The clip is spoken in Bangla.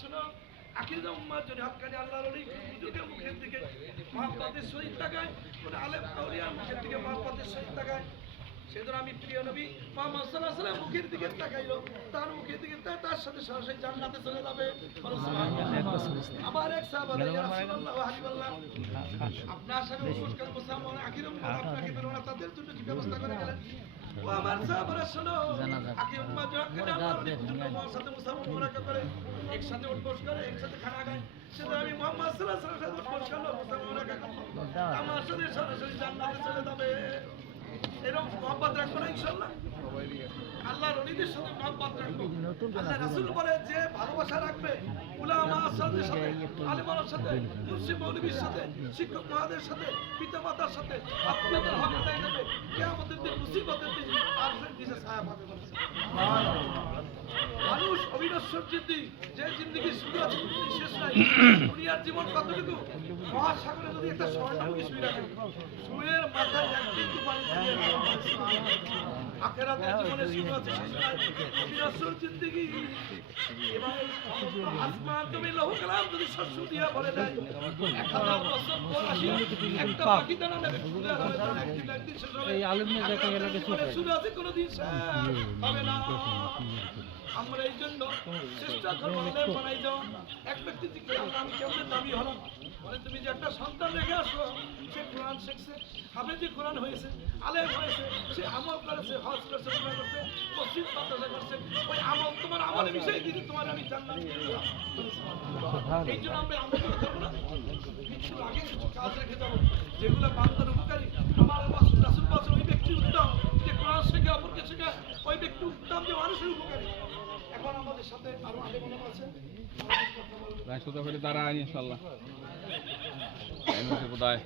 শোনো আখির উম্মার জন্য হক্কানি আল্লাহর ওলি হুজুরের মুখের দিকে মহব্বতের সহিত তাকায়, কোন আলেম আউলিয়ার মুখের দিকে মহব্বতের সহিত তাকায়। সেজন্য আমি প্রিয় নবী মুহাম্মদ সাল্লাল্লাহু আলাইহি ওয়াসাল্লাম মুখের দিকে তাকাইলো, তার মুখের দিকে তার সাথে সরাসরি জান্নাতে চলে যাবে। আবার এক সাহাবা ইয়া রাসূলুল্লাহ ওয়া হাবিবাল্লাহ, আপনার সাথে উপস্কার মুসলমান আখির উম্মাত আপনাকে বের না, তাদের জন্য কি ব্যবস্থা করে গেলেন? ও আমার সাহাবারা শোনো, আখির উম্মাত যখন আল্লাহর ওলি হুজুরের সাথে মুসলমান মুনাকাত করে, একসাথে উঠবস করে, একসাথে খানা খায়, সেটা আমি মুহাম্মদ সাল্লাল্লাহু আলাইহি ওয়াসাল্লাম উঠবস করলো, মুসলমান মুনাকাত করলো, আমার সাথে সরাসরি জান্নাতে চলে যাবে। এরকম মহব্বত রাখবো না ইনশাআল্লাহ? আল্লাহর ওলিদের সাথে মহব্বত রাখবো। আল্লাহ রাসূল বলে যে ভালোবাসা রাখবে উলামা আসহাবের সাথে, আলেমের সাথে, মুফতি মৌলবীর সাথে, শিক্ষক মহাদের সাথে, পিতামাতার সাথে আপনাদের হক আদায় করবে, কিয়ামতের দিন মুসিবতের দিন আরশের নিচে ছায়া পাবে। মানুষ অবিনশ্বর জিন্দি, যে জিন্দেগি শুরু আছে কোনদিন শেষ নাই। দুনিয়ার জীবন কতটুকু? মহাসাগরে যদি একটা স্বর্ণমুখী শুয়ে রাখে, শুয়ের মাথায় এক বিন্দু পানি দিয়ে আখিরাতের জীবনে শুরু আছে শেষ নাই। অবিনশ্বর জিন্দেগি। এবার আসমান তুমি লৌহ কালাম যদি শস্য দিয়া ভরে দেয়, 1000 বছর পর আসি একটা পাখি দানা নেবে, ফুলে হবে, একদিন শেষ হবে। এই আলেমনে যাকে এলাকে শুরু আছে কোনদিন শেষ হবে না। আমরা এই জন্য চেষ্টা করবো আলেম বানাই যাওয়া। এক ব্যক্তি জিজ্ঞেস করলো, আমি কেমন দাবি হলাম? বলে তুমি যে একটা সন্তান রেখে আসলো, সে কোরআন শিখছে, হাফেজে কোরআন হয়েছে, আলেম হয়েছে, সে আমল করেছে, হজ করছে, উমরা করছে, মসজিদ মাদ্রাসা করছে, ওই আমল তোমার আমলে বিষয় দিতে তোমার আমি জান্নাত দিয়ে দিলাম। এই জন্য আমরা আমল করবো না, কিছু আগে কিছু কাজ রেখে যাবো যেগুলো বান্দার উপকারী। আমার রাসূল বলেছেন ওই ব্যক্তি উত্তম যে কোরআন শেখে, অপরকে শেখায়, ওই ব্যক্তি উত্তম যে মানুষের উপকারী। এখন আমাদের সাথে আরো আলেম আছে, রাষ্ট্রপতি হলে তারা ইনশাআল্লাহ বোধ হয়।